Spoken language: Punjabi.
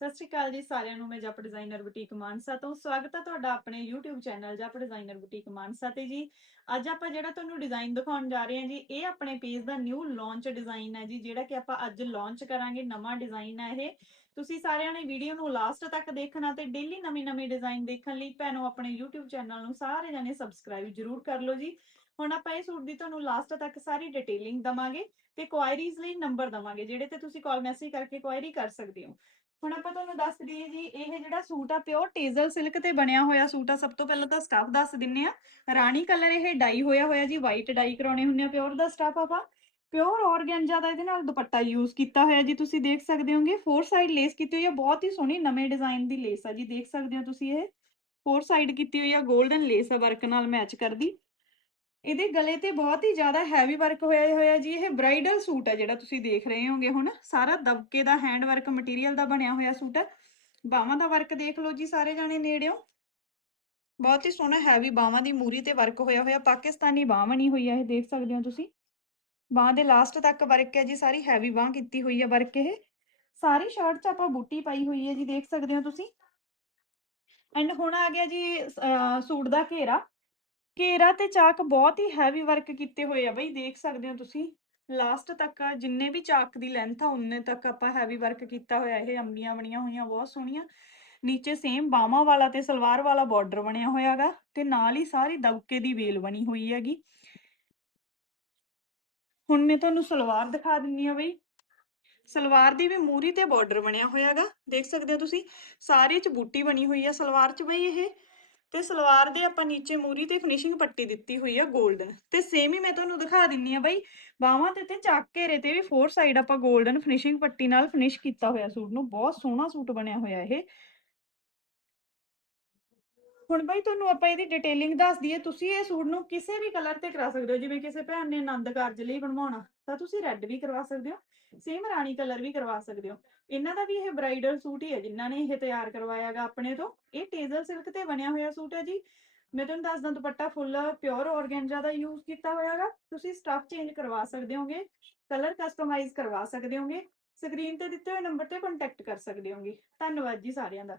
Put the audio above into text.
ਸਤਿ ਸ਼੍ਰੀ ਅਕਾਲ ਜੀ ਸਾਰਿਆਂ ਨੂੰ, ਮੈਂ ਜਪ ਡਿਜ਼ਾਈਨਰ ਬੁਟੀਕ ਮਾਨਸਾ ਤੋਂ। ਸਵਾਗਤ ਹੈ ਤੁਹਾਡਾ ਆਪਣੇ YouTube channel Jap designer boutique Mansa ਤੇ ਜੀ। ਅੱਜ ਆਪਾਂ ਜਿਹੜਾ ਤੁਹਾਨੂੰ ਡਿਜ਼ਾਈਨ ਦਿਖਾਉਣ ਜਾ ਰਹੇ ਹਾਂ ਜੀ, ਇਹ ਆਪਣੇ ਪੇਜ ਦਾ ਨਿਊ ਲਾਂਚ ਡਿਜ਼ਾਈਨ ਹੈ ਜੀ, ਜਿਹੜਾ ਕਿ ਆਪਾਂ ਅੱਜ ਲਾਂਚ ਕਰਾਂਗੇ, ਨਵਾਂ ਡਿਜ਼ਾਈਨ ਹੈ ਇਹ। ਤੁਸੀਂ ਸਾਰਿਆਂ ਨੇ ਵੀਡੀਓ ਨੂੰ ਲਾਸਟ ਤੱਕ ਦੇਖਣਾ ਤੇ ਡੇਲੀ ਨਵੇਂ-ਨਵੇਂ ਡਿਜ਼ਾਈਨ ਦੇਖਣ ਲਈ, ਭੈਣੋ, ਆਪਣੇ YouTube ਚੈਨਲ ਨੂੰ ਸਾਰੇ ਜਣੇ ਸਬਸਕ੍ਰਾਈਬ ਜਰੂਰ ਕਰ ਲਓ ਜੀ। ਹੁਣ ਆਪਾਂ ਇਹ ਸੂਟ ਦੀ ਤੁਹਾਨੂੰ ਲਾਸਟ ਤੱਕ ਸਾਰੀ ਡਿਟੇਲਿੰਗ ਦਵਾਂਗੇ ਤੇ ਕੁਆਇਰੀਜ਼ ਲਈ ਨੰਬਰ ਦਵਾਂਗੇ, ਜਿਹੜੇ ਤੇ ਤੁਸੀਂ ਕਾਲ ਮੈਸੇਜ ਕਰਕੇ ਕੁਆਇਰੀ ਕਰ ਸਕਦੇ ਹੋ। ਹੁਣ ਆਪਾਂ ਤੁਹਾਨੂੰ ਦੱਸ ਦਈਏ ਜੀ, ਇਹ ਜਿਹੜਾ ਸੂਟ ਆ ਪਿਓਰ ਟੇਜ਼ਲ ਸਿਲਕ ਤੇ ਬਣਿਆ ਹੋਇਆ ਸੂਟ ਆ, ਸਭ ਤੋਂ ਪਹਿਲਾਂ ਤਾਂ ਸਟਾਫ ਦੱਸ ਦਿੰਨੇ ਆ। ਰਾਣੀ ਕਲਰ ਇਹ ਡਾਈ ਹੋਇਆ ਹੋਇਆ ਜੀ ਵਾਈਟ ਡਾਈ ਕਰਾਉਣੇ ਹੁੰਦੇ ਆ ਪਿਓਰ ਦਾ ਸਟਾਫ ਆਪਾਂ। ਪਿਓਰ ਔਰਗੈਂਜਾ ਦਾ ਇਹਦੇ ਨਾਲ ਦੁਪੱਟਾ ਯੂਜ਼ ਕੀਤਾ ਹੋਇਆ ਜੀ, ਤੁਸੀਂ ਦੇਖ ਸਕਦੇ ਹੋਗੇ ਫੋਰ ਸਾਈਡ ਲੇਸ ਕੀਤੀ ਹੋਈ ਆ, ਬਹੁਤ ਹੀ ਸੋਹਣੀ ਨਵੇਂ ਡਿਜ਼ਾਈਨ ਦੀ ਲੇਸ ਆ ਜੀ, ਦੇਖ ਸਕਦੇ ਹੋ ਤੁਸੀਂ ਇਹ। ਫੋਰ ਸਾਈਡ ਕੀਤੀ ਹੋਈ ਆ 골ਡਨ ਲੇਸ ਆ ਵਰਕ ਨਾਲ ਮੈਚ ਕਰਦੀ। ਇਹਦੇ ਗਲੇ ਤੇ ਬਹੁਤ ਹੀ ਜ਼ਿਆਦਾ ਹੈਵੀ ਵਰਕ ਹੋਇਆ ਹੋਇਆ ਜੀ, ਇਹ ਬ੍ਰਾਈਡਲ ਸੂਟ ਹੈ ਜਿਹੜਾ ਤੁਸੀਂ ਦੇਖ ਰਹੇ ਹੋਗੇ ਹੁਣ। ਸਾਰਾ ਦਬਕੇ ਦਾ ਹੈਂਡ ਵਰਕ ਮਟੀਰੀਅਲ ਦਾ ਬਣਿਆ ਹੋਇਆ ਸੂਟ ਹੈ। ਬਾਹਾਂ ਦਾ ਵਰਕ ਦੇਖ ਲਓ ਜੀ ਸਾਰੇ ਜਾਣੇ ਨੇੜਿਓਂ। ਬਹੁਤ ਹੀ ਸੋਹਣਾ ਹੈਵੀ ਬਾਹਾਂ ਦੀ ਮੂਰੀ ਤੇ ਵਰਕ ਹੋਇਆ ਹੋਇਆ, ਪਾਕਿਸਤਾਨੀ ਬਾਹ ਬਣੀ ਹੋਈ ਹੈ ਇਹ, ਦੇਖ ਸਕਦੇ ਹੋ ਤੁਸੀਂ। ਬਾਹ ਦੇ ਲਾਸਟ ਤੱਕ ਵਰਕ ਹੈ ਜੀ, ਸਾਰੀ ਹੈਵੀ ਬਾਹ ਕੀਤੀ ਹੋਈ ਹੈ ਵਰਕ ਇਹ। ਸਾਰੀ ਸ਼ਰਟ 'ਚ ਆਪਾਂ ਬੂਟੀ ਪਾਈ ਹੋਈ ਹੈ ਜੀ, ਦੇਖ ਸਕਦੇ ਹੋ ਤੁਸੀਂ। ਐਂਡ ਹੁਣ ਆ ਗਿਆ ਜੀ ਸੂਟ ਦਾ ਘੇਰਾ। ਘੇਰਾ ਤੇ ਚਾਕ ਬਹੁਤ ਹੀ ਹੈਵੀ ਵਰਕ ਕੀਤੇ ਹੋਏ ਆ ਬਈ, ਦੇਖ ਸਕਦੇ ਹੋ ਤੁਸੀਂ। ਲਾਸਟ ਤੱਕ ਜਿੰਨੇ ਵੀ ਚਾਕ ਦੀ ਲੈਂਥ ਆ ਉਨੇ ਤੱਕ ਆਪਾਂ ਹੈਵੀ ਵਰਕ ਕੀਤਾ ਹੋਇਆ। ਇਹ ਅੰਬੀਆਂ ਬਣੀਆਂ ਹੋਈਆਂ, ਬਹੁਤ ਸੋਹਣੀਆਂ। ਨੀਚੇ ਸੇਮ ਬਾਹਾਂ ਵਾਲਾ ਤੇ ਸਲਵਾਰ ਵਾਲਾ ਬਾਰਡਰ ਬਣਿਆ ਹੋਇਆਗਾ ਤੇ ਨਾਲ ਹੀ ਸਾਰੀ ਦਬਕੇ ਦੀ ਵੇਲ ਬਣੀ ਹੋਈ ਹੈਗੀ। ਹੁਣ ਮੈਂ ਤੁਹਾਨੂੰ ਸਲਵਾਰ ਦਿਖਾ ਦਿੰਨੀ ਆ ਬਈ। ਸਲਵਾਰ ਦੀ ਵੀ ਮੂਰੀ ਤੇ ਬਾਰਡਰ ਬਣਿਆ ਹੋਇਆਗਾ ਦੇਖ ਸਕਦੇ ਹੋ ਤੁਸੀਂ, ਸਾਰੇ ਚ ਬੂਟੀ ਬਣੀ ਹੋਈ ਆ ਸਲਵਾਰ ਚ ਬਈ ਇਹ। ਤੇ ਸਲਵਾਰ ਦੇ ਆਪਾਂ ਨੀਚੇ ਮੂਰੀ ਤੇ ਫਿਨਿਸ਼ਿੰਗ ਪੱਟੀ ਦਿੱਤੀ ਹੋਈ ਆ 골ਡਨ ਤੇ ਸੇਮ ਹੀ ਮੈਂ ਤੁਹਾਨੂੰ ਦਿਖਾ ਦਿੰਨੀ ਆ ਬਾਈ, ਬਾਹਾਂ ਤੇ ਤੇ ਚੱਕ ਘੇਰੇ ਤੇ ਵੀ ਫੋਰ ਸਾਈਡ ਆਪਾਂ 골ਡਨ ਫਿਨਿਸ਼ਿੰਗ ਪੱਟੀ ਨਾਲ ਫਿਨਿਸ਼ ਕੀਤਾ ਹੋਇਆ ਸੂਟ ਨੂੰ, ਬਹੁਤ ਸੋਹਣਾ ਸੂਟ ਬਣਿਆ ਹੋਇਆ ਇਹ। ਹੁਣ ਬਾਈ ਤੁਹਾਨੂੰ ਆਪਾਂ ਇਹਦੀ ਡਿਟੇਲਿੰਗ ਦੱਸ ਦਈਏ, ਤੁਸੀਂ ਇਹ ਸੂਟ ਨੂੰ ਕਿਸੇ ਵੀ ਕਲਰ ਤੇ ਕਰਾ ਸਕਦੇ ਹੋ, ਜਿਵੇਂ ਕਿਸੇ ਭੈਣ ਨੇ ਆਨੰਦ ਕਾਰਜ ਲਈ ਬਣਵਾਉਣਾ, ਤਾਂ ਤੁਸੀਂ ਰੈੱਡ ਵੀ ਕਰਵਾ ਸਕਦੇ ਹੋ ਸੇਮ ਰਾਣੀ ਕਲਰ ਵੀ ਕਰਵਾ ਸਕਦੇ ਹੋ। ਇਹਨਾਂ ਦਾ ਵੀ ਇਹ ਬ੍ਰਾਈਡਲ ਸੂਟ ਹੀ ਹੈ, ਜਿਨ੍ਹਾਂ ਨੇ ਇਹ ਤਿਆਰ ਕਰਵਾਇਆਗਾ ਆਪਣੇ ਤੋਂ। ਇਹ ਟੇਜ਼ਲ ਸਿਲਕ ਤੇ ਬਣਿਆ ਹੋਇਆ ਸੂਟ ਹੈ ਜੀ। ਮੈਂ ਤੁਹਾਨੂੰ ਦੱਸਦਾ, ਦੁਪੱਟਾ ਫੁੱਲ ਪਿਓਰ ਔਰਗੈਂਜਾ ਦਾ ਯੂਜ਼ ਕੀਤਾ ਹੋਇਆਗਾ ਤੁਸੀਂ ਸਟਫ ਚੇਂਜ ਕਰਵਾ ਸਕਦੇ ਹੋਗੇ ਕਲਰ ਕਸਟਮਾਈਜ਼ ਕਰਵਾ ਸਕਦੇ ਹੋਗੇ। ਸਕਰੀਨ ਤੇ ਦਿੱਤੇ ਹੋਏ ਨੰਬਰ ਤੇ ਕੰਟੈਕਟ ਕਰ ਸਕਦੇ ਹੋਗੇ। ਧੰਨਵਾਦ ਜੀ ਸਾਰਿਆਂ ਦਾ।